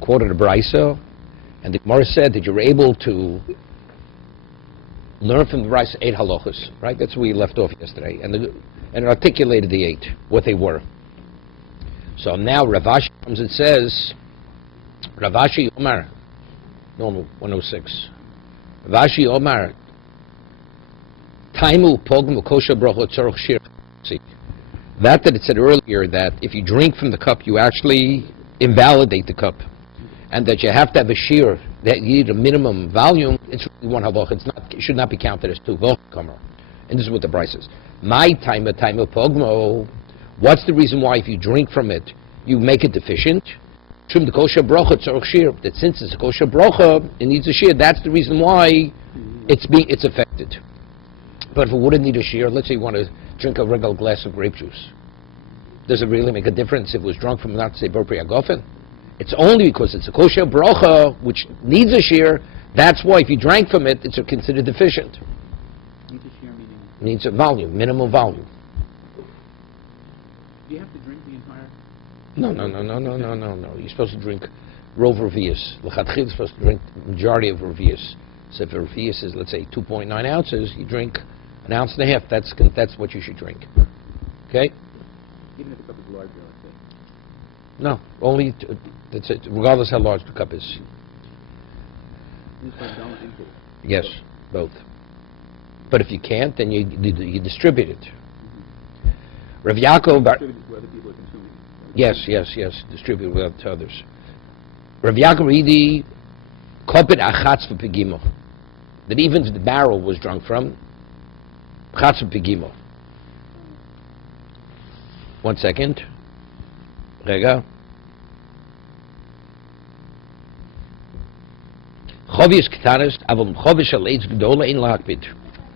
quoted a brisa, and the Gemara said that you're able to learn from the brisa 8 halachos, right? That's where we left off yesterday, and it articulated the 8, what they were. So now Rav Ashi comes and says, Rav Ashi Omar, normal 106. Rav Ashi Omar, Taimu pogmu kosher bracha tzorach shir. That it said earlier that if you drink from the cup, you actually invalidate the cup, and that you have to have a shear, that you need a minimum volume. It's really one halach. It should not be counted as 2 vochamer. And this is what the price is. My time of pogmo. What's the reason why if you drink from it, you make it deficient? From the kosher bracha tzorach shir. That since it's a kosher bracha, it needs a shear. That's the reason why it's affected. But if it wouldn't need a shear, let's say you want to drink a regular glass of grape juice, does it really make a difference if it was drunk from not say Borpri Agofen? It's only because it's a kosher bracha which needs a shear. That's why if you drank from it, it's considered deficient. Needs a shear meaning? Needs a volume, minimum volume. Do you have to drink the entire? No. You're supposed to drink rov revius. L'chadchil is supposed to drink the majority of revius. So if a revius is, let's say, 2.9 ounces, you drink an ounce and a half. That's what you should drink. Okay? Even if the cup is larger, let's say. No, only that's it. Regardless how large the cup is. Yes, both. But if you can't, then you distribute it. Rav Yaakov. Distribute it to other people are consuming it. Yes. Distribute it to others. Rav Yaakov Ridi kopet achatz v'pegimo. That even if the barrel was drunk from achatz v'pegimo. 1 second. Rega. Chovius ketanis avol chovish aleitz gdola in lakbit.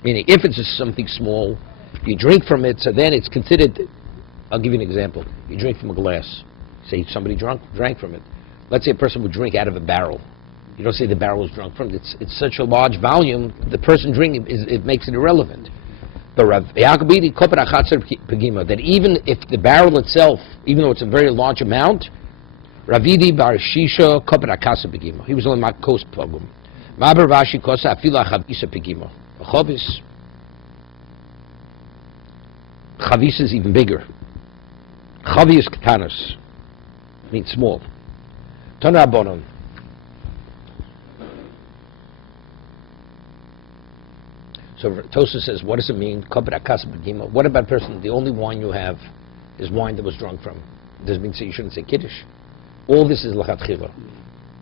Meaning, if it's something small, you drink from it, so then it's considered. I'll give you an example. You drink from a glass. Say somebody drank from it. Let's say a person would drink out of a barrel. You don't say the barrel was drunk from it. It's such a large volume, the person drinking it makes it irrelevant. But Rav Yaakov kopet achatzer pegima, that even if the barrel itself, even though it's a very large amount, Ravidi bar shisha kopet akasa pegima. He was only makos pogum. Maber vashi kosa afila chavisa pegima. Chavis is even bigger. Chavius ketanos means small. Tana bonon. So Tosa says, what does it mean? What about a person, the only wine you have is wine that was drunk from? Does it mean you shouldn't say Kiddush? All this is Lachatchila.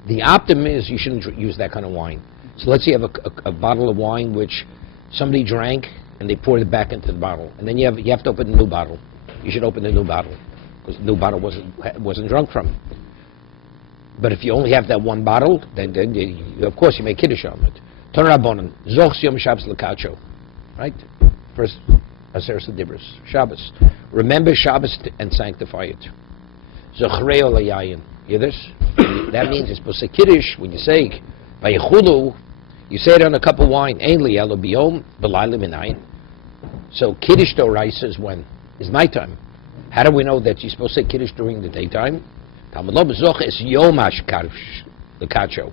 The optimum is you shouldn't use that kind of wine. So let's say you have a bottle of wine which somebody drank and they poured it back into the bottle. And then you have to open a new bottle. You should open the new bottle because the new bottle wasn't drunk from. But if you only have that one bottle, then you, of course you make Kiddush on it. Tonabonon, Zoch Yom Shabbos Lakacho, right? First, Aseres Dibros, Shabbos. Remember Shabbos and sanctify it. Zochreo Layayin. Hear this? That means you're supposed to say Kiddush when you say Vayichulu. You say it on a cup of wine. Ein liyelo biyom b'layla minayin. So Kiddush Doraisa is when? Is nighttime. How do we know that you're supposed to say Kiddush during the daytime? Talmud lo b'zoch es Yom Hashkadosh Lakacho.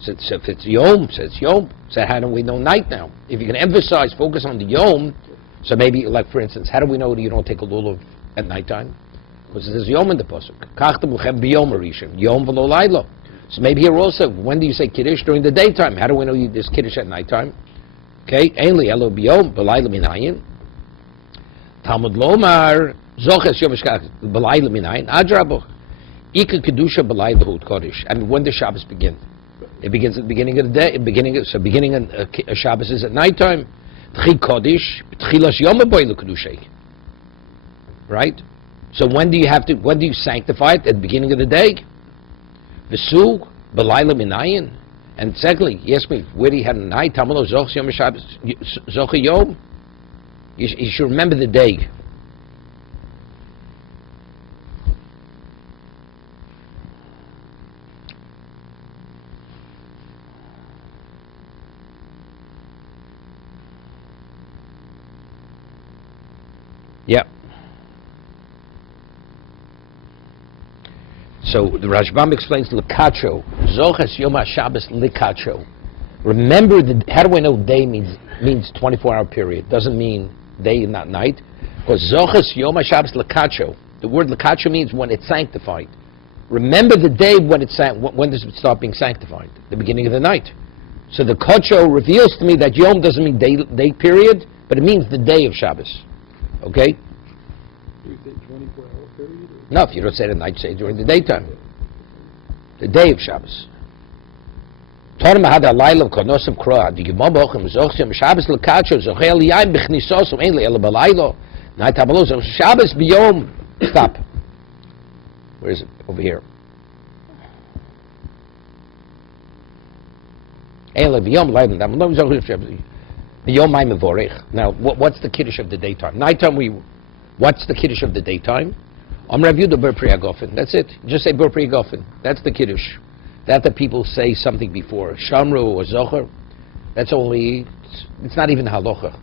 So if it's Yom, says Yom. So how do we know night now? If you can emphasize, focus on the Yom, so maybe, like for instance, how do we know that you don't take a lulav at nighttime? Because it says Yom in the pasuk. Kachtem l'chem b'Yom Rishon, Yom v'lo laylo. So maybe here also, when do you say Kiddush? During the daytime. How do we know there's Kiddush at nighttime? Okay, Ein li'elo b'Yom b'layla minayin. Talmud lomar zoches Yom Hashkadosh b'layla minayin adrabo. Ika kedusha b'layla hut kodesh. I mean, when does Shabbos begin? It begins at the beginning of the day. Beginning of Shabbos is at nighttime. Right? So when do you sanctify it? At the beginning of the day? V'su b'layla minayin. And secondly, he asked me, where do you have the night? Tamalo zoch yom Shabbos zoch yom. You should remember the day. Yeah. So the Rashbam explains likacho, zoches yom HaShabbos likacho. Remember, how do I know day means 24-hour period? Doesn't mean day and not night. Because zoches yom HaShabbos likacho. The word likacho means when it's sanctified. Remember the day when does it start being sanctified? The beginning of the night. So the kacho reveals to me that yom doesn't mean day period, but it means the day of Shabbos. Okay? Do you say 24-hour period? No, if you don't say it at night, say it during the daytime. The day of Shabbos. Torma had a laila of konosim kroa. The Yomabochem zochim Shabbos lekacho zochel yaim b'chnisos u'ein le'ela b'lailo. Night habalo zoch Shabbos b'yom. Stop. Where is it? Over here. Eila b'yom laila. B'yom ma'im mevorech. Now, what's the kiddush of the daytime? Nighttime what's the kiddush of the daytime? Rav Yehuda ber Pri Hagofen. That's it. Just say ber Pri Hagofen. That's the kiddush. That the people say something before Shamru or Zohar. That's only. It's not even halacha.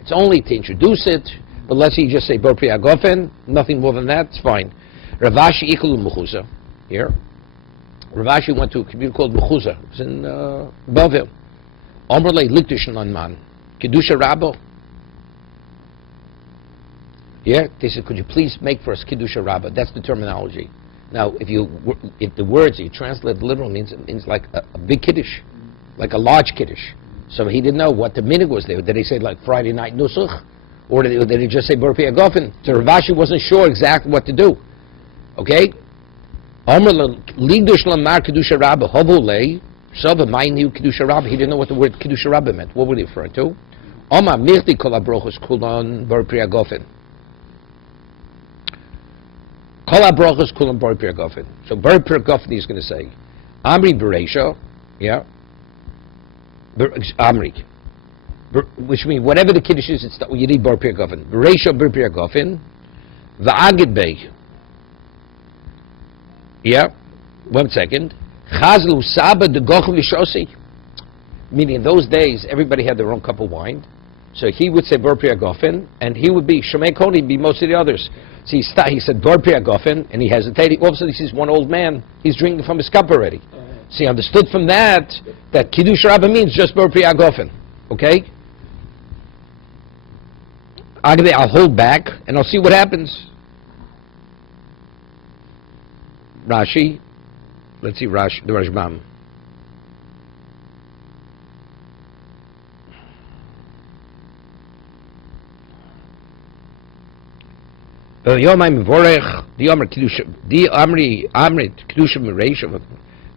It's only to introduce it. But let's say you just say ber Pri Hagofen. Nothing more than that. It's fine. Rav Ashi ikul Mechuza. Here. Rav Ashi went to a community called Mechuza. It was in Bavel. Omrle likdush man. Kedusha Rabbo. Yeah, they said, could you please make for us Kedusha Rabbah? That's the terminology. Now, if the words you translate literally means like a big Kiddush, like a large Kiddush. So he didn't know what the minhag was there. Did they say like Friday night Nusach? Or did they just say Bar Pi Hagofen? So Rav Ashi wasn't sure exactly what to do. Okay? Omer Ligdush Lamar Kedusha Rabbah Hovole Sova Maynu Kedusha Rabbah. He didn't know what the word Kedusha Rabbah meant. What were they referring to? Oma Mirti Kol HaBrochos Kulon Bar Pi Hagofen. Kol HaBrochos Kulon Bar Pi Hagofen. So Bar Pi Hagofen is going to say Amri Bereisha, yeah, Amri, which means whatever the Kiddush is, you need Bar Pi Hagofen. Bereisha Bar Pi Hagofen, V'agid Bey. Yeah, 1 second. Chazlu Saba de Gochem Vishosi. Meaning in those days, everybody had their own cup of wine. So he would say Bar Pi Hagofen, and he would be Shemei Koni, be most of the others. So he said Bar Pi Hagofen, and he hesitated. All of a sudden he sees one old man, he's drinking from his cup already. So he understood from that Kiddush Rabbah means just Bar Pi Hagofen. Okay? I'll hold back, and I'll see what happens. Rashi, let's see the Rashbam. Yomai Mevorech, the Amr Kedusha, the Amri Kedusha Mereisha,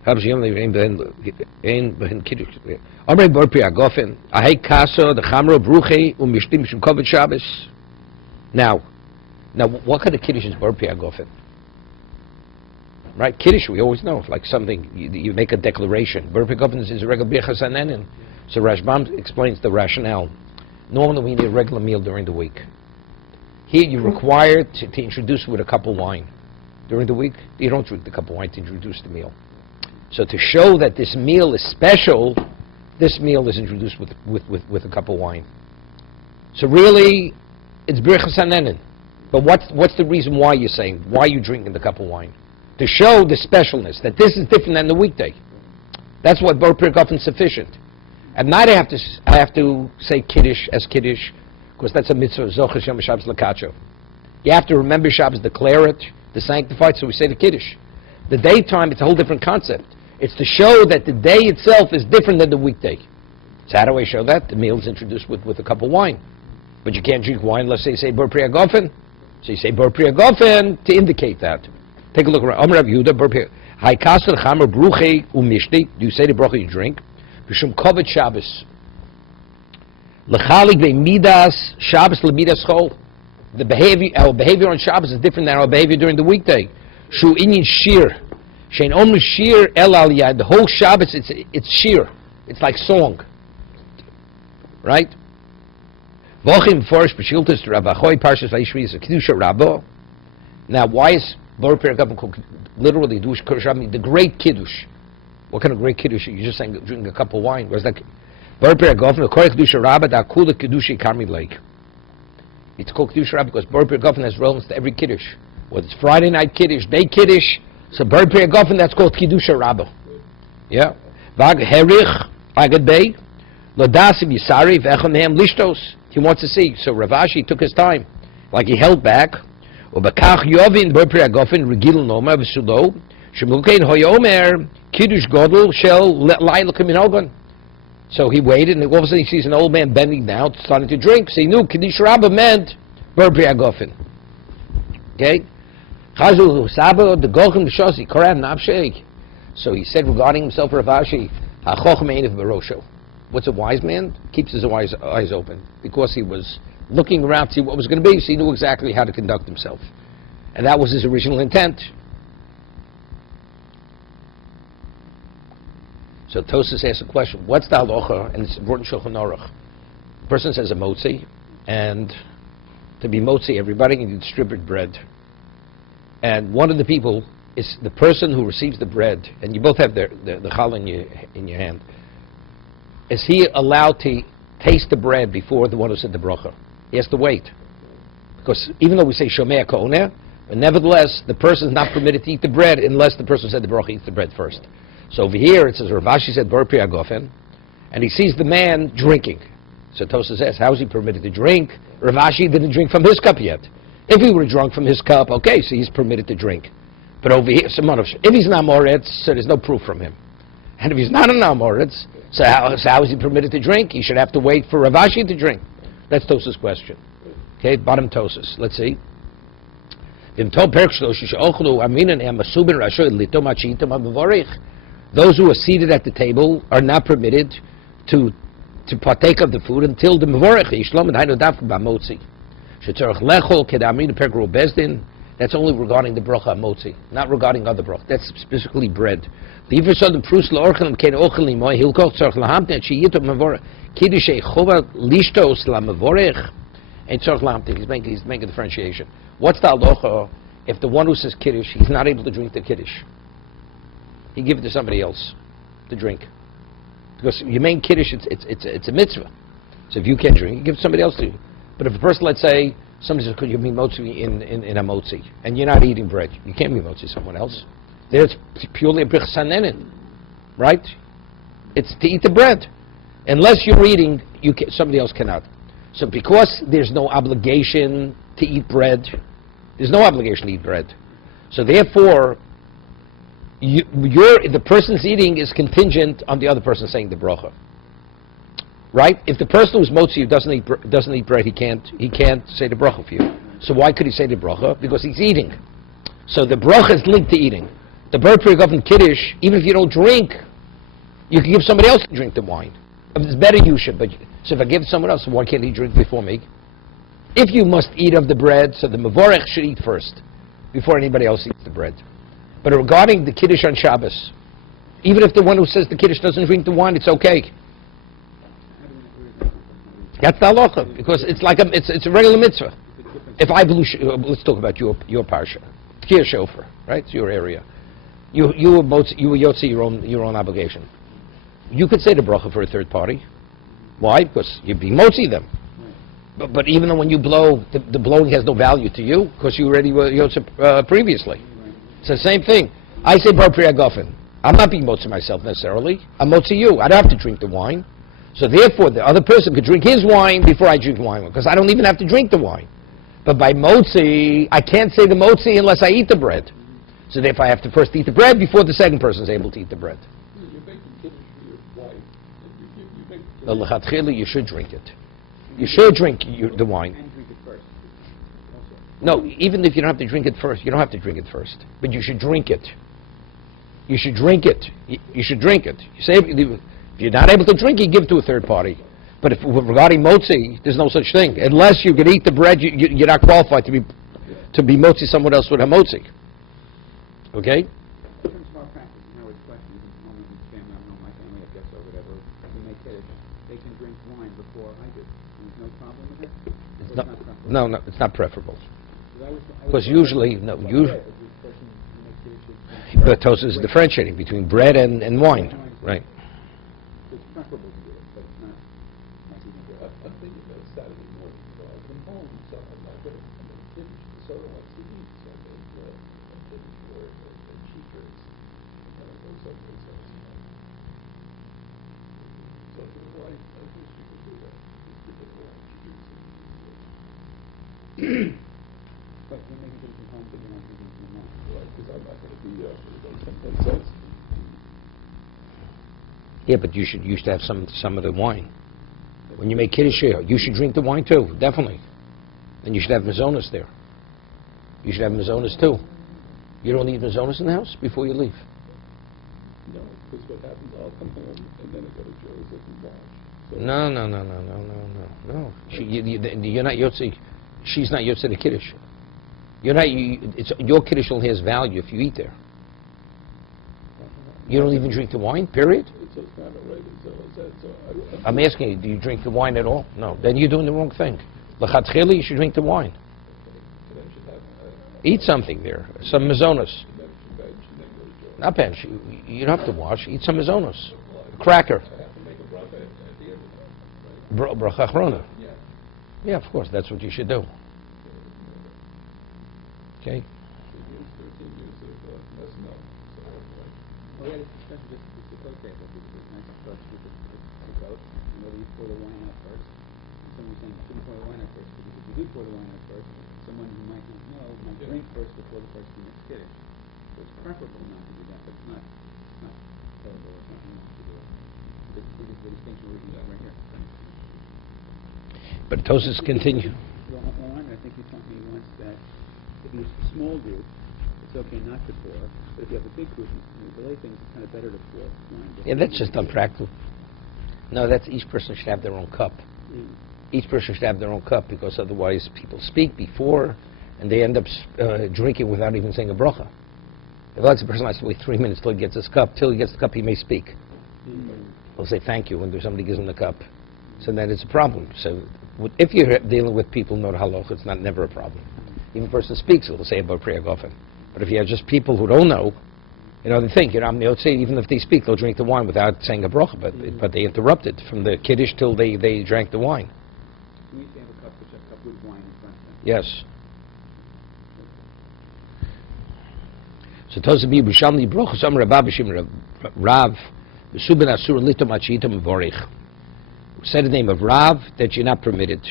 Habs Yom Ein Behen Kedusha. Amri Bar Pi Hagofen, Ahei Kaso, the Chamro Bruche, Mishtim Shum Kovet Shabbos. Now, what kind of Kiddush is Bar Pi Hagofen? Right, Kiddush we always know, like something you make a declaration. Bar Pi Hagofen is a regular Birchas Hanenin. So Rashbam explains the rationale. Normally we need a regular meal during the week. Here you're required to introduce with a cup of wine. During the week, you don't drink the cup of wine to introduce the meal. So to show that this meal is special, this meal is introduced with a cup of wine. So really, it's Birchas Hanenin. But what's the reason why you're saying, why you drinking the cup of wine? To show the specialness, that this is different than the weekday. That's what Bar Pi Hagofen is sufficient. At night I have to say Kiddush as Kiddush, because that's a mitzvah, Zochas Yom Shabbos Lakacho. You have to remember Shabbos, declare it, to sanctify it, so we say the Kiddush. The daytime, it's a whole different concept. It's to show that the day itself is different than the weekday. So how do I show that? The meal is introduced with a cup of wine. But you can't drink wine unless they say Bar Pri Hagofen. So you say Bar Pri Hagofen to indicate that. Take a look around. Amar Rav Yehuda, Bar Pri Haikasel Chamer Bruche Umishti. Do you say the bracha you drink? V'shum Kovet Shabbos. L'chalik ve'midas Shabbos le'midas chol. Our behavior on Shabbos is different than our behavior during the weekday. Shu inyan shir. Shein omer shir el aliyah. The whole Shabbos, it's shir. It's like song. Right? Vochim first b'shiltas to Rabbi Choy parshas vayishvi is a Kedusha Rabbah. Now, why is Bar Pi Hagofen called literally Kedusha Rabbah? The great Kiddush. What kind of great Kiddush? You're just saying drinking a cup of wine. Where's that? Bar Pi Hagofen, the Korech Kedusha Rabbah, da Kula Kedusha Karmi Lake. It's called Kedusha Rabbah because Bar Pi Hagofen has relevance to every Kiddush. Whether it's Friday night Kiddush, day Kiddush, So Bar Pri Agofen, that's called Kiddusha Rabba. Yeah. Vag Herich Agad Bey Lodasim Yisari Vechon Mehem Lishtos. He wants to see. So Rav Ashi took his time, like he held back. Ubakach Yovin Bar Pri Agofen Regil Noma V'Sulo Shemukein Hoyomer Kiddush Godel Shel Laila Kaminogan. So he waited, and all of a sudden he sees an old man bending down, starting to drink. So he knew Kiddush Rabba meant Bar Pri Agofen. Okay? Chazul Sabo the Golchem Shosi Koran Nabsheg. So he said regarding himself, Rav Ashi, HaChochmein of Barosho. What's a wise man? Keeps his eyes open, because he was looking around to see what was going to be, so he knew exactly how to conduct himself. And that was his original intent. So Tosas asks a question, what's the halacha? And it's important in Shulchan Aruch. A person says a motzi, and to be motzi, everybody can distribute bread. And one of the people is the person who receives the bread, and you both have the challah in your hand. Is he allowed to taste the bread before the one who said the bracha? He has to wait. Because even though we say Shomea Ka'oneh, but nevertheless, the person is not permitted to eat the bread unless the person who said the bracha eats the bread first. So over here it says, Rav Ashi said Bar Pri Agofen, and he sees the man drinking. So Tosas says, how is he permitted to drink? Rav Ashi didn't drink from his cup yet. If he were drunk from his cup, okay, so he's permitted to drink. But over here, if he's not Amoritz, so there's no proof from him. And if he's not an Amoritz, so how is he permitted to drink? He should have to wait for Rav Ashi to drink. That's Tosas' question. Okay, bottom Tosas. Let's see. Those who are seated at the table are not permitted to partake of the food until the Mevorech Yishlom and Hainu Dafka B'Motzi. Shetzorach Lechol Kedamrin Pekru Bezdin. That's only regarding the bracha motzi, not regarding other bracha. That's specifically bread. The Iversod Prus LaOrchelim Ken Ochelimo Hilkoch Tzorach Lahamte Shiyito Mevorech Kiddushay Chova Lishtos La Mevorech and Tzorach Lahamte. He's making a differentiation. What's the halacha if the one who says Kiddush, he's not able to drink the Kiddush? He give it to somebody else to drink. Because your main Kiddush, it's a mitzvah. So if you can't drink, you give it to somebody else to. But if a person, let's say, somebody says, could you be motzi in a motzi, and you're not eating bread, you can't be motzi someone else. There it's purely a brichas hanenin, right? It's to eat the bread. Unless you're eating, somebody else cannot. So because there's no obligation to eat bread, there's no obligation to eat bread. So therefore, the person's eating is contingent on the other person saying the bracha. Right? If the person who's motzi doesn't eat bread, he can't say the bracha for you. So why could he say the bracha? Because he's eating. So the bracha is linked to eating. The Bar Pri Agofen Kiddush, even if you don't drink, you can give somebody else to drink the wine. If it's better, you should. But so if I give someone else, why can't he drink before me? If you must eat of the bread, so the Mevorech should eat first, before anybody else eats the bread. But regarding the Kiddush on Shabbos, even if the one who says the Kiddush doesn't drink the wine, it's okay. That's the halacha, because it's like it's a regular mitzvah. If I blew, let's talk about your parsha, Tkir Shofar, right? It's your area. You were yotzi your own obligation. You could say the bracha for a third party. Why? Because you're being motzi them. But even though when you blow, the blowing has no value to you, because you already were yotzi previously. It's the same thing. I say Bar Pri Agofen. I'm not being motzi myself necessarily. I'm motzi you. I don't have to drink the wine. So therefore, the other person could drink his wine before I drink wine, because I don't even have to drink the wine. But by motzi, I can't say the motzi unless I eat the bread. So therefore, I have to first eat the bread before the second person is able to eat the bread. You're making Kiddush for your wife. The lechatchila, you should drink it. You should drink the wine. And drink it first. No, even if you don't have to drink it first, you don't have to drink it first. But you should drink it. You should drink it. You should drink it. You say, if you're not able to drink it, you give it to a third party. But if regarding motzi, there's no such thing. Unless you can eat the bread, you're not qualified to be motzi someone else with a motzi. Okay? In terms of our practice, and how it's questioned, even my family, I guess, or whatever, we make Kiddush, they can drink wine before I do. There's no problem with it? It's not, no, it's not preferable. I was Because usually, but Tosas is differentiating between bread and wine, right? It's preferable to do it, but it's not even good. I'm thinking about Saturday morning, so I come home, so I'm not going to Kiddush, so I don't want to eat, so I make bread and Kiddush for a cheap So for the wife, I guess you could do that. Just give her wine, she drinks it. But you make it from home, but you're not drinking from the wine. Right, because I'm not going to be there for the someplace else. Yeah, but you should used to have some of the wine. When you make kiddush here, you should drink the wine too, definitely. And you should have mazonas there. You should have mazonas too. You don't need mazonas in the house before you leave. No, because what happens, I'll come home and then I go to Joe's and wash. So No. You're not yotze. She's not yotze the kiddush. You're not. It's your kiddush only has value if you eat there. You don't even drink the wine. Period. it's kind of right, so I'm asking you, do you drink the wine at all? No. Then you're doing the wrong thing. L'chatchila, you should drink the wine. Eat something there. Some mazonos. Not bench. You don't have to wash. Eat some mazonos. A cracker. Bracha achrona. Yeah, of course. That's what you should do. Okay. Well, yeah, this discussion just the coat table. It's nice approach with the coat. And whether you pour the wine out first. Someone's saying you shouldn't pour the wine out first, because if you do pour the wine out first, someone who might not know might drink first before the person makes kiddush. So it's preferable not to do that, but it's not terrible. It's not wrong to do it. This is the distinction we're using right here. But Tosas continue. Well, I think you taught me once that if you use a small group, it's okay not to pour. But if you have a big group, you delay things, it's kind of better to pour wine. Yeah, that's just unpractical. No, that's each person should have their own cup. Each person should have their own cup, because otherwise people speak before and they end up drinking without even saying a bracha. If a person has to wait 3 minutes till he gets his cup, till he gets the cup he may speak. He'll say thank you when somebody gives him the cup. So then it's a problem. So if you're dealing with people who know the halacha, it's never a problem. Even a person speaks, he'll say about prayer gofen. But if you have just people who don't know, they think, even if they speak, they'll drink the wine without saying a bracha, but they interrupted from the kiddush till they drank the wine. We used to have a cup with wine in front of them. Yes. So Tosabi B'Shamli Broch Sam Rabba B'Shim Rav B'Suben Asur Litom Achitom Vorich. Said the name of Rav that you're not permitted.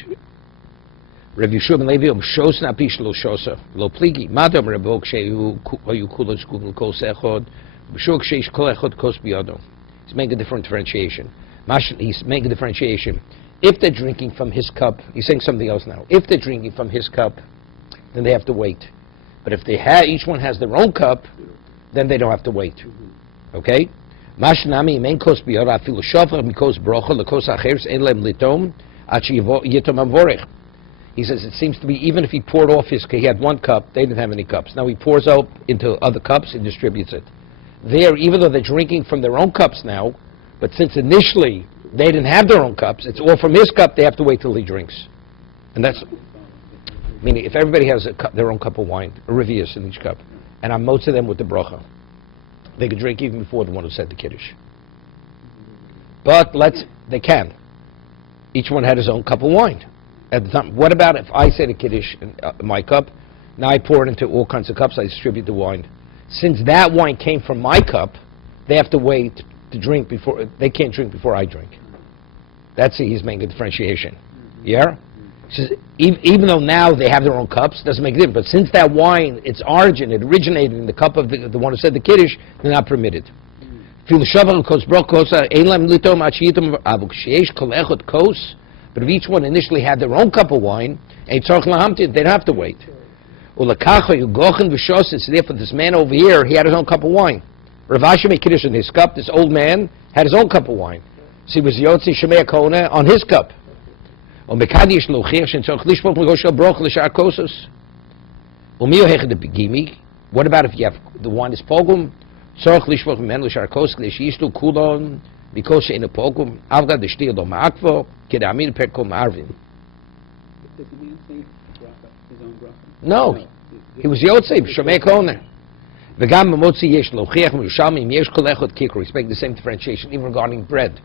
Rav Yeshua ben Levi Shos Napish Lo Shosa Lo Pligi Madam Rabok Shehu Oyu Kulos Kugel Kos Echod B'Shuk Sheish Kol Echod Kos Biyado. He's making a different differentiation. He's making a differentiation. If they're drinking from his cup, he's saying something else now. If they're drinking from his cup, then they have to wait. But if each one has their own cup, then they don't have to wait. Okay? Mashnami main kos biyara afilu shofar mikos brocha lekos achers ein lem litom achi yitom avorech. He says it seems to be, even if he poured off he had one cup, they didn't have any cups. Now he pours out into other cups and distributes it. There, even though they're drinking from their own cups now, but since initially they didn't have their own cups, it's all from his cup, they have to wait till he drinks. And that's, meaning if everybody has their own cup of wine, a revius in each cup, and I'm most of them with the bracha, they could drink even before the one who said the kiddush. But they can. Each one had his own cup of wine at the time. What about if I say the kiddush in my cup, now I pour it into all kinds of cups, I distribute the wine. Since that wine came from my cup, they have to wait to drink before, they can't drink before I drink. He's making a differentiation. Yeah? He says, even though now they have their own cups, doesn't make a difference. But since that wine, its origin, it originated in the cup of the one who said the kiddush, they're not permitted. But if each one initially had their own cup of wine, they'd have to wait. It's therefore this man over here, he had his own cup of wine. Rav Ashi made kiddush in his cup. This old man had his own cup of wine. So he was Yotzi Shemei Kona on his cup. What about if you have the wine is pogum? No, he was Yotzei Shemei Kona. He's making the same differentiation even regarding bread.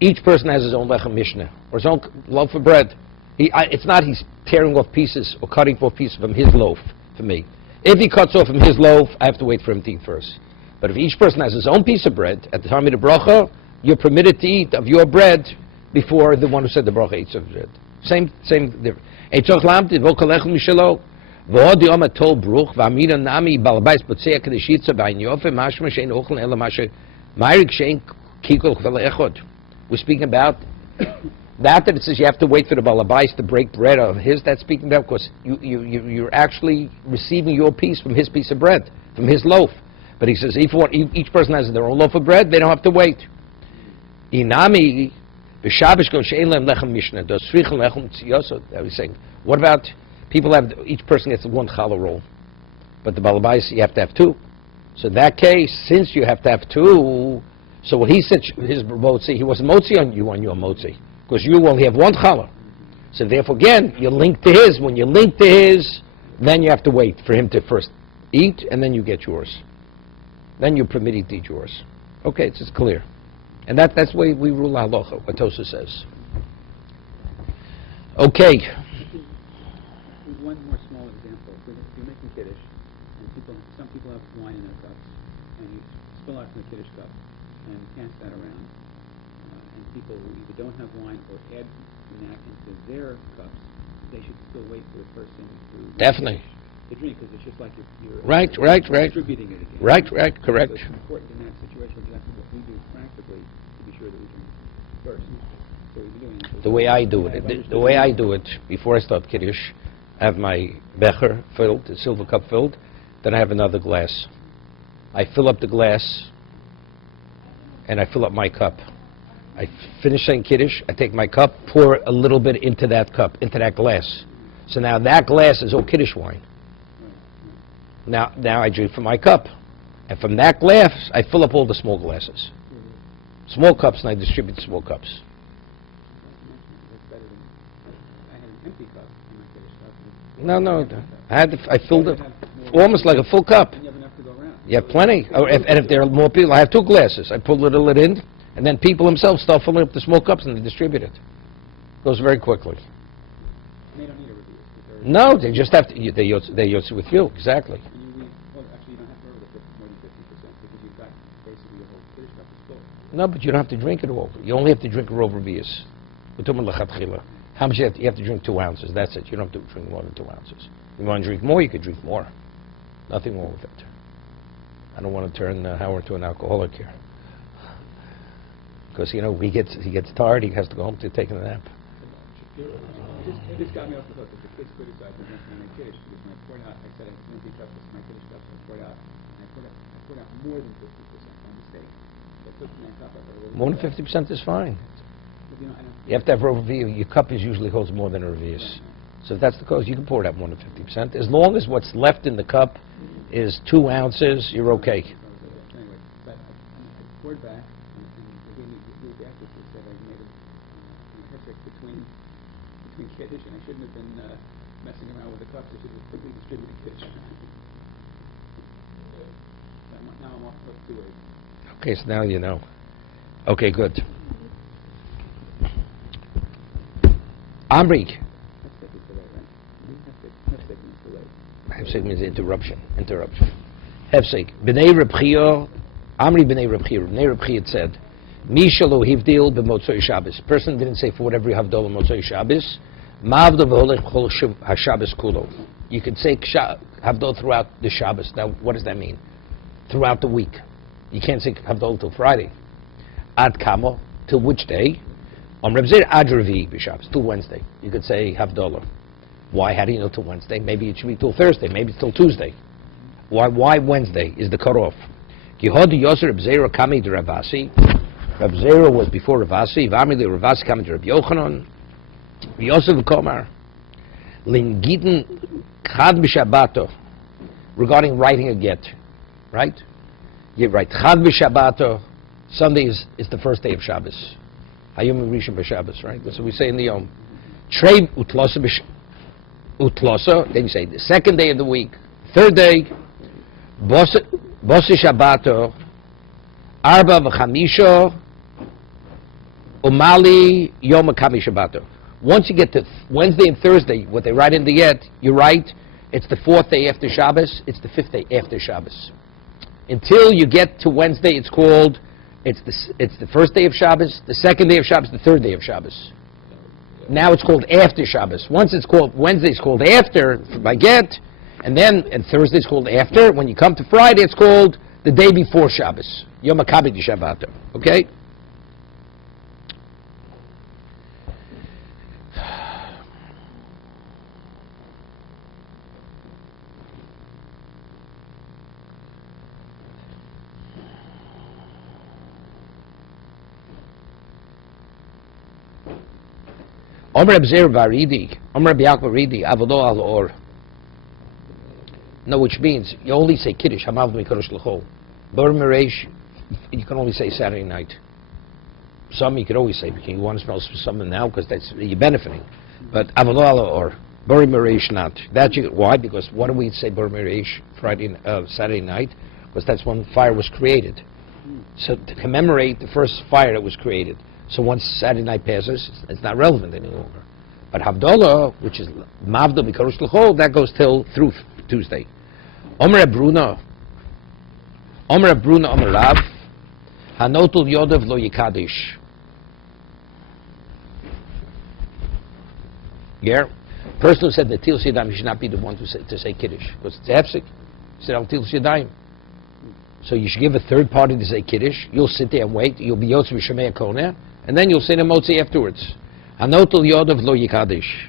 Each person has his own lechem mishnah, or his own loaf of bread. It's not he's tearing off pieces or cutting off pieces from his loaf for me. If he cuts off from his loaf, I have to wait for him to eat first. But if each person has his own piece of bread, at the time of the bracha, you're permitted to eat of your bread before the one who said the bracha eats of bread. Same difference. ועוד יום הטוב ברוך ואמירה נמי בלבייס פוצע כדשיצה בעין יופי משמע שאין אוכלן אלא מה שמייריק שאין קיקול כפלה אחד. We're speaking about that it says you have to wait for the balabais to break bread of his. That's speaking about because you're actually receiving your piece from his piece of bread, from his loaf. But he says each person has their own loaf of bread, they don't have to wait. Inami b'Shabbos go she'en lehem lechem mishnah dos tzrichen lechem tziyosot. I was saying, what about people have, each person gets one challah roll, but the balabais you have to have two. So in that case, since you have to have two, so when he said his motzi, he wasn't motzi on your motzi, because you only have one challah. So therefore, again, you link to his. When you link to his, then you have to wait for him to first eat, and then you get yours. Then you're permitted to eat yours. Okay, it's just clear. And that's the way we rule halacha, what Tosa says. Okay. One more small example. So if you're making kiddush, and some people have wine in their cups, and you spill out from the kiddush cup and pass that around, and people who either don't have wine or add that into their cups, they should still wait for the person Definitely. to drink, because it's just like you're Right. distributing it again. Right, correct. So it's important in that situation, exactly what we do practically, to be sure that we drink first. So we've been doing it. The way I do it, before I start kiddush, I have my becher filled, the silver cup filled, then I have another glass. I fill up the glass, and I fill up my cup. I finish saying kiddush, I take my cup, pour a little bit into that cup, into that glass. So now that glass is all kiddush wine. Now I drink from my cup. And from that glass, I fill up all the small glasses. Small cups, and I distribute the small cups. That's better than I had an empty cup in my kiddush cup. No. I filled it almost like a full cup. And you have enough to go around. You have plenty. And if there are more people, I have two glasses. I pull it a little in, and then people themselves start filling up the small cups and they distribute it. Goes very quickly. And they don't need a review. No, they just have to. They yotze with you, exactly. Well, actually, you don't have to over the more than 50%, because you've got basically your whole kiddush cup is full. No, but you don't have to drink it all. You only have to drink a row of revius. How much you have to drink 2 ounces. That's it. You don't have to drink more than 2 ounces. You want to drink more, you could drink more. Nothing wrong with it. I don't want to turn Howard to an alcoholic here. Because, he gets tired, he has to go home to take a nap. It just got me off the hook. If the kids criticized me when I kiddush, because when I poured out, I said I was empty cups, my kiddush cups, I poured out, and I poured out more than 50% by mistake. So I took my cup up a little More than bit. 50% is fine. But, I don't. You have to have a review. Your cup usually holds more than a revius. So if that's the case, you can pour it out more than 50%. As long as what's left in the cup is 2 ounces, you're okay. Anyway, but I poured back, and they gave me the week after, they said I made a hectic between kiddush, and I shouldn't have been messing around with the cups. I should have quickly distributed kiddush. Now I'm off the hook 2 ways. Okay, so now you know. Okay, good. Amri. That's delay, right? Hefsek means delay. Hefsek means interruption. Hefsek. B'nei Reb Chia, Amri b'nei Reb Chia. B'nei Reb Chia said, Misha lo hivdil b'motzoi Shabbos. Person didn't say for whatever havdol b'motzoi Shabbos. Ma'avdo v'holech chol ha-Shabbos kulo. You could say havdol throughout the Shabbos. Now, what does that mean? Throughout the week. You can't say havdol till Friday. Ad kamo, till which day? Reb Zir ad Revi b'Shabbos, till Wednesday. You could say havdalah. Why? How do you know till Wednesday? Maybe it should be till Thursday. Maybe it's till Tuesday. Why Wednesday is the cutoff? Yehod Yoser Reb Zera Kami de Ravasi. Reb Zera was before Ravasi. V'Amri le Ravasi Kami de Reb Yochanan. Yosef Komar. Lingiten Chad b'Shabbato. Regarding writing a get, right? You write Chad b'Shabbato. Sunday is the first day of Shabbos. Hayom Rishon b'Shabbos, right? That's what we say in the Yom. Trei utlosa then you say the second day of the week. Third day, Bosi Shabbato, Arba v'Chamisha, Umali Yom HaKami Shabbato. Once you get to Wednesday and Thursday, what they write in the yet, you write, it's the 4th day after Shabbos, it's the 5th day after Shabbos. Until you get to Wednesday, it's called, it's the first day of Shabbos, the second day of Shabbos, the third day of Shabbos. Now it's called after Shabbos. Once it's called, Wednesday's called after, by get, and Thursday's called after. When you come to Friday, it's called the day before Shabbos. Yom HaKabed Shabbat. Okay? Omer Abzer Varidi, Omer Biakba Ridi, Avodo al Or. No, which means you only say Kiddush, Hamav Mikarosh L'chol. Bor Meresh, you can only say Saturday night. Some you could always say, because you want to smell something now, because that's you're benefiting. But Avodo al Or, Bor Meresh not. That why? Because why do we say Bor Meresh Saturday night? Because that's when fire was created. So to commemorate the first fire that was created. So once Saturday night passes, it's not relevant any longer. But Havdalah, which is Mavdo Bikarosh L'chol, that goes through Tuesday. Omer Bruna, Omer Rav, Hanotul Yodav Lo Yikadish. Yeah, person who said Natil Yadayim, you should not be the one to say Kiddush, because it's hefsek. He said Natil Yadayim. So you should give a third party to say Kiddush. You'll sit there and wait. You'll be Yotz V'Shemei HaKoneh. And then you'll say the Motzi afterwards. Hanotul Yodav Lo Yikadish.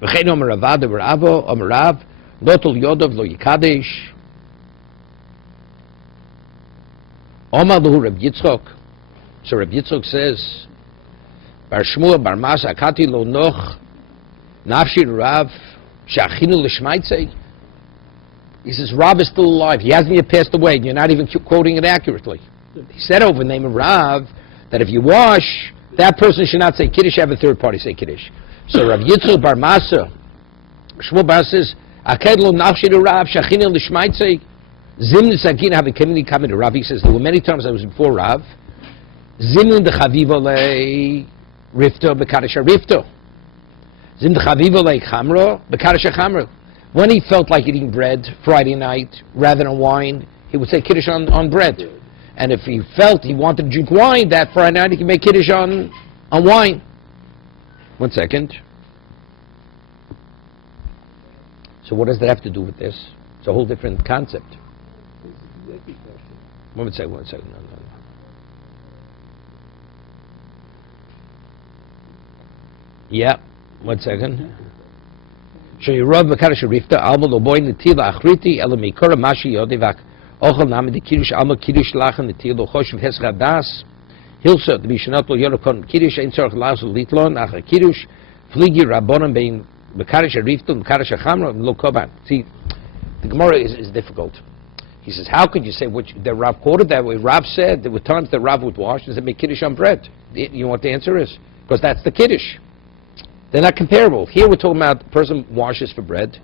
V'chein Omer Avad Ravo Omer Rav Notul Yodav Lo Yikadish. Omar Lahu Reb Yitzchok. So Reb Yitzchok says, Bar Shmuel Bar Masa Akati Lo Noch Nafshi Rav Shachinu L'Shmaitzei. He says, Rav is still alive. He hasn't yet passed away. And you're not even quoting it accurately. He said over the name of Rav that if you wash, that person should not say Kiddush, have a third party say Kiddush. So Rav Yitzchak Bar Masa, Shmuel Bar says, Aked lo nafshi to Rav, Shachina l'shmaitzei, Zimn Sakin have a community coming to Rav. He says, there were many times I was before Rav, Zimn de Chaviva le Rifto, Bekadisha Rifto. Zimn de Chaviva le Chamro, Bekadisha Chamro. When he felt like eating bread Friday night rather than wine, he would say Kiddush on bread. And if he felt he wanted to drink wine that Friday night, he can make Kiddush on wine. 1 second. So what does that have to do with this? It's a whole different concept. One second. No. Yeah, 1 second. So you rub Makadash Rifta, Alma Loboy Natila Achriti, Elamikora Mashi Yodivak. Ochel name de Kiddush, Alma Kiddush lachen, the Tilo Choshev Hesra Das, Hilsa, the Mishnatol Yorokon Kiddush, Ein Tzorch Lazel Litlon, Acha Kiddush, Fligi Rabbonim being Mekadosh Arifton, Mekadosh Achamra, Lo Koban. See, the Gemara is difficult. He says, how could you say what the Rav quoted that way? Rav said there were times that Rav would wash and make Kiddush on bread. You know what the answer is? Because that's the Kiddush. They're not comparable. Here we're talking about the person washes for bread,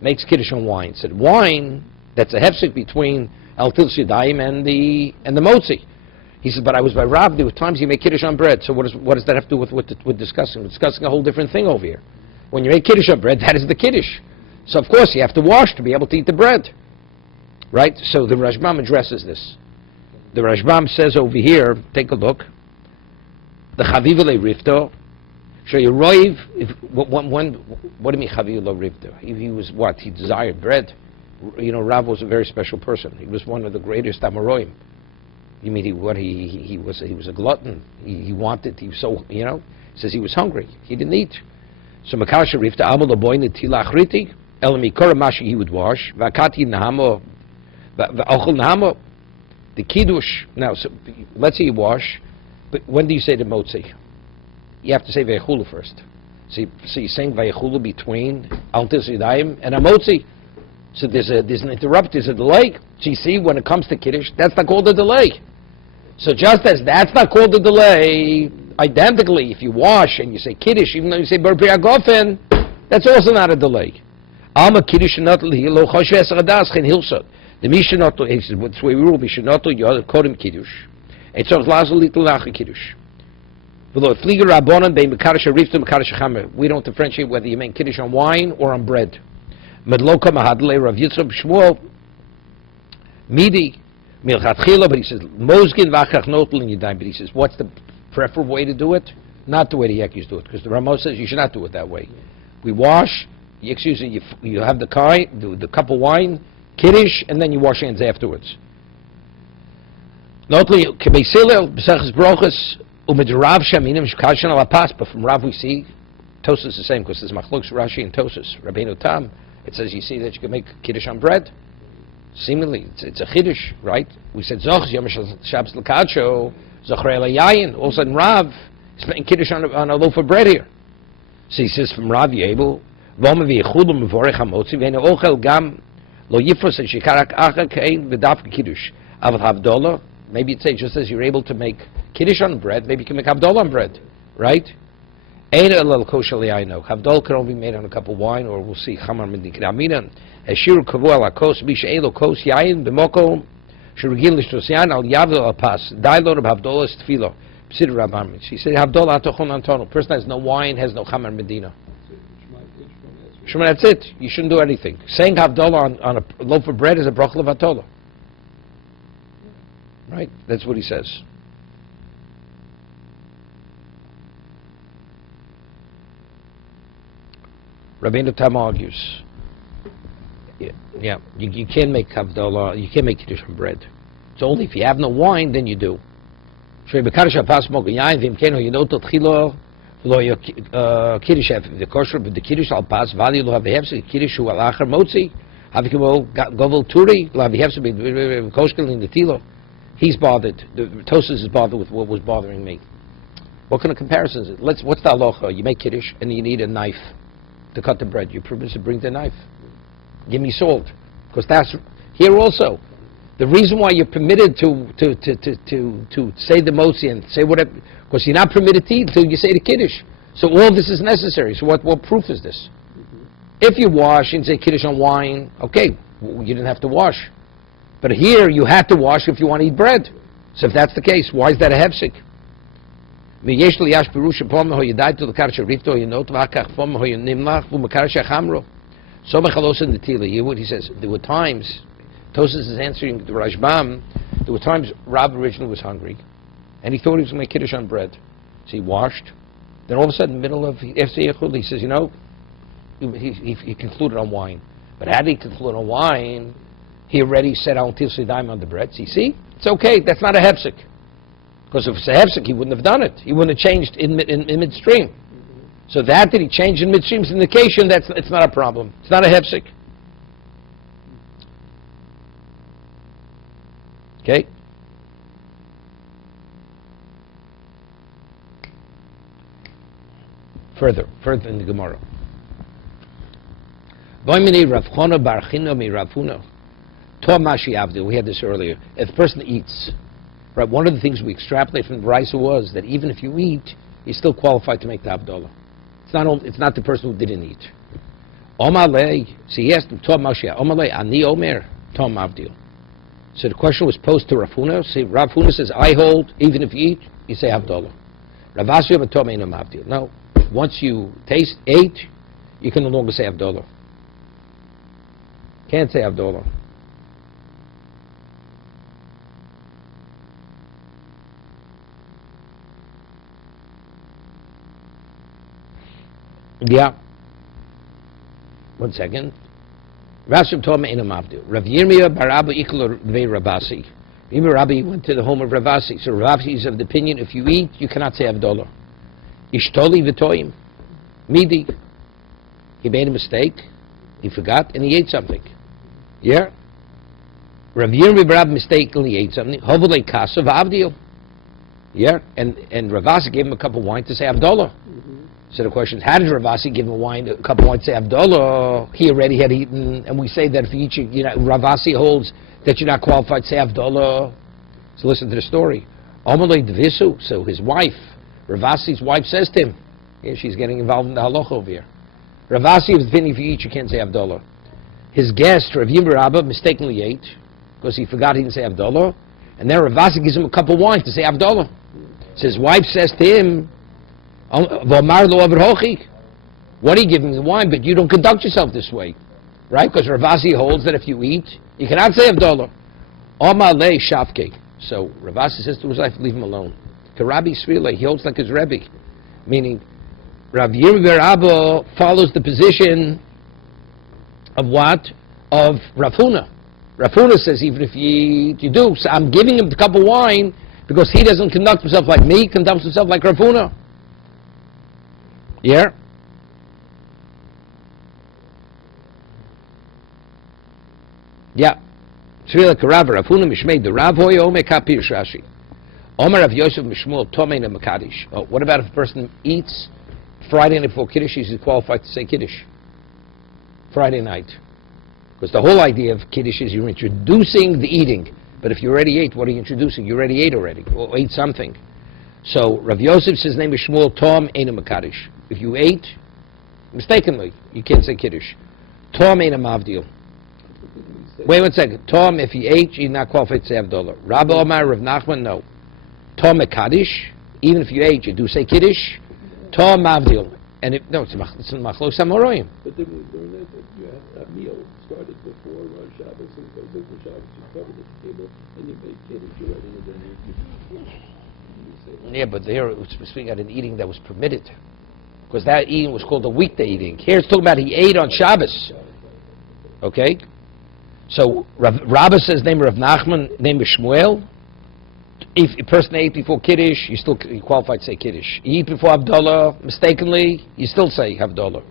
makes Kiddush on wine. Said wine, that's a hefsek between El Til Shidayim and the Motzi. He said, but I was by Rav, there were times you make Kiddush on bread. So what does that have to do with discussing? We're discussing a whole different thing over here. When you make Kiddush on bread, that is the Kiddush. So of course you have to wash to be able to eat the bread. Right? So the Rashbam addresses this. The Rashbam says over here, take a look, the Chaviv le Rifto, so you roiv, what do you mean Chaviv le Rifto? He was what? He desired bread. You know, Rav was a very special person. He was one of the greatest Amoroim. You mean he was a glutton. He wanted. He was so, you know. He says he was hungry. He didn't eat. So Makasha Rifta Amal Loboy Netila Achriti Elami Kora Mashi he would wash Vakati Nahamo Va'ochel Nahamo the Kiddush. Now, so let's say you wash, but when do you say the Motzi? You have to say Vayechulu first. So you're saying Vayechulu between Al Til Yadayim and a Motzi. So there's an interrupt, there's a delay. So you see, when it comes to Kiddush, that's not called a delay. So just as that's not called a delay, identically, if you wash and you say Kiddush, even though you say Bar Gofen, that's also not a delay. Alma Kiddush not lo choshes radas chen hilsot. The Mishnah, he says, what's the way we rule? Mishnah yod kodim Kiddush. It's on lazel little nach Kiddush. Below flieger rabbonon bein mekadosh arifta mekadosh chamer. We don't differentiate whether you make Kiddush on wine or on bread. Medloka mahadle Rav Yitzchak Shmuel Midi, milchatchila, but he says, mozgin v'achach notel in yadayim, but he says, what's the preferable way to do it? Not the way the Yekis do it, because the Ramos says you should not do it that way. We wash, you have the cup of wine, kiddush, and then you wash your hands afterwards. Notely, kebesilel, b'sachas brochus, umid shaminim shkashan ala pas, but from Rav we see, Tosas is the same, because there's machlokes Rashi and Tosas, Rabbeinu Tam, it says you see that you can make kiddush on bread. Seemingly, it's a chiddush, right? We said zoch yom shabbos l'kadsho, zochrei yayin. All of a sudden, Rav is making kiddush on a loaf of bread here. So he says from Rav Yebel, v'omer v'yichudum mevorech hamotzi v'ena ochel gam lo yifros and shikarak acha kein v'daf kiddush aval havdolah. Maybe it says just as you're able to make kiddush on bread, maybe you can make havdolah on bread, right? Ein elal kosher li'ayno. Havdolah can only be made on a cup of wine, or we'll see chamar min dikramina. Eshir kavu ala kos mish elo kos yayin b'moko shurigil l'shtosyan al yavdo al pas. Dailor of havdolah is tefilo. P'sid Rav Amrit. He said havdolah atochon antono. Person has no wine, has no chamar medina. Shema, that's it. You shouldn't do anything. Saying havdolah on a loaf of bread is a brachal of hatolah. Right? That's what he says. Rabbeinu Tam argues. Yeah, you can't make havdalah, you can't make kiddush from bread. It's only if you have no wine, then you do. The kosher, the kiddush al pas, vali lo havehevse, kiddush hu al achar motzi, havikimol govel turi, lo havehevse koshkel in the tilo. He's bothered. The Tosas is bothered with what was bothering me. What kind of comparisons? What's the halacha? You make kiddush and you need a knife to cut the bread. You're permitted to bring the knife. Give me salt, because that's here also. The reason why you're permitted to say the motzi and say whatever, because you're not permitted to eat until you say the kiddush. So all this is necessary. So what proof is this? If you wash and say kiddush on wine, okay, you didn't have to wash. But here you had to wash if you want to eat bread. So if that's the case, why is that a hefsek? So he says, there were times, Tosas is answering the Rashbam, there were times Rab originally was hungry, and he thought he was going to make kiddush on bread. So he washed. Then all of a sudden, in the middle of Efsei Yechud, he says, he concluded on wine. But had he concluded on wine, he already said, I'll till Sidaim on the bread. So you see, it's okay, that's not a hefsek. Because if it's a hefsek, he wouldn't have done it. He wouldn't have changed in midstream. So that he changed in midstream's indication, it's not a problem. It's not a hefsek. Okay? Further in the Gemara. We had this earlier. If a person eats, right, one of the things we extrapolate from the Brisa was that even if you eat, you're still qualified to make the Havdalah. It's not the person who didn't eat. So he asked him, Ani Omer, Tom Avdil. So the question was posed to Rav Huna. See, Rav Huna says, I hold, even if you eat, you say Havdalah. Rav Asya and Tom Einam Avdil. No, once you ate, you can no longer say Havdalah. Can't say Havdalah. Yeah. 1 second. Rav told me in a mavdu. Rav Yirmiyah Barabu Iklo Ve Rabasi. Rabbi went to the home of Ravasi. So Ravasi is of the opinion if you eat, you cannot say Havdalah. Ishtoli v'toim. Midi. He made a mistake. He forgot and he ate something. Yeah. Rav Yirmiyah Barab mistakenly ate something. Hovulei Kasav Avdil. Yeah. And Ravasi gave him a cup of wine to say Havdalah. So the question is, how did Ravasi give him a cup of wine to say Havdalah? He already had eaten, and we say that if you eat, Ravasi holds that you're not qualified to say Havdalah. So listen to the story. Amalei Dvisu. So his wife, Ravasi's wife, says to him, she's getting involved in the halacha over here. Ravasi is the opinion if you eat, you can't say Havdalah. His guest, Rav Yirmiyah Rabba, mistakenly ate because he forgot he didn't say Havdalah, and then Ravasi gives him a cup of wine to say Havdalah. So his wife says to him, what are you giving the wine? But you don't conduct yourself this way, right? Because Ravasi holds that if you eat, you cannot say Havdalah. Omale Shavke. So Ravasi says to his wife, leave him alone. Karabi Svile, he holds like his Rebbe. Meaning, Rav Yirmi Rabba follows the position of what? Of Rav Huna. Rav Huna says, even if you do, so I'm giving him the cup of wine because he doesn't conduct himself like me, he conducts himself like Rav Huna. Yeah? Yeah. Svila Karav, Rav Huna Mishmei, the Rav Hoya Ome Kapir Shashi. Omer Rav Yosef Mishmuel Tomein Makadish. Oh, what about if a person eats Friday night before Kiddush, he's qualified to say Kiddush? Friday night. Because the whole idea of Kiddush is you're introducing the eating. But if you already ate, what are you introducing? You already ate already, or ate something. So Rav Yosef says, name is Shmuel Tom Eina Makadish. If you ate, mistakenly, you can't say Kiddush. Tom Eina Mavdil. Wait 1 second. Tom, if he ate, you're not qualified to say Avdullah. Rabbi Omar, Rav Nachman, no. Tom Makadish, even if you ate, you do say Kiddush. Tom Mavdil. And it, no, it's a Machlos Samoroyim. But then we learn that you have a meal started before Shabbos, and so before Shabbos you cover the table, and you make Kiddush, you already, and then you say, Yeah, but there it was speaking at an eating that was permitted. Because that eating was called a weekday eating. Here it's talking about he ate on Shabbos. Okay? So Rabbah says name of Nachman, name of Shmuel. If a person ate before Kiddush, you qualified to say Kiddush. You eat before Abdullah, mistakenly, you still say Abdullah.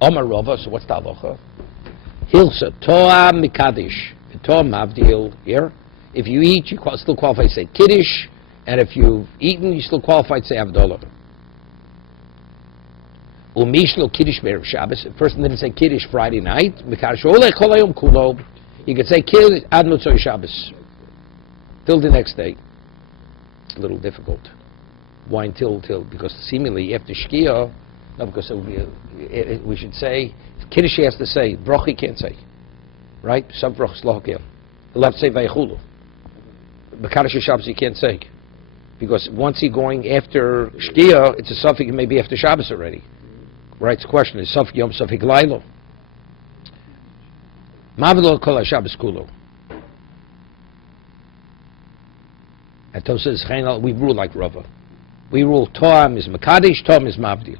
Omar Rava, so what's the halacha? Hilsa, Toa Mikadish, Toa Mavdil, here. If you eat, you still qualify to say Kiddush, and if you've eaten, you still qualify to say Abdullah. Umishlo Kiddush Be'er Shabbos, if a person didn't say Kiddush Friday night, Mikadish Oleh Kolayom Kulo, you could say Kiddush Ad Motzoi Shabbos. Till the next day. It's a little difficult. Why until? Because seemingly after Shkia, no, because it would be we should say, Kiddush has to say, Broch he can't say. Right? Some Broch Slohakim. He'll have to say Vaychulu. But Kaddish Shabbos he can't say. Because once he's going after Shkia, it's a suffix maybe after Shabbos already. Right? The question is, Suffix Yom Suffix Lailo. Mavlo Kol Shabbos Kulo. And Tosa says, we rule like Rava. We rule Toam is Makadish, Toam is Mavdil.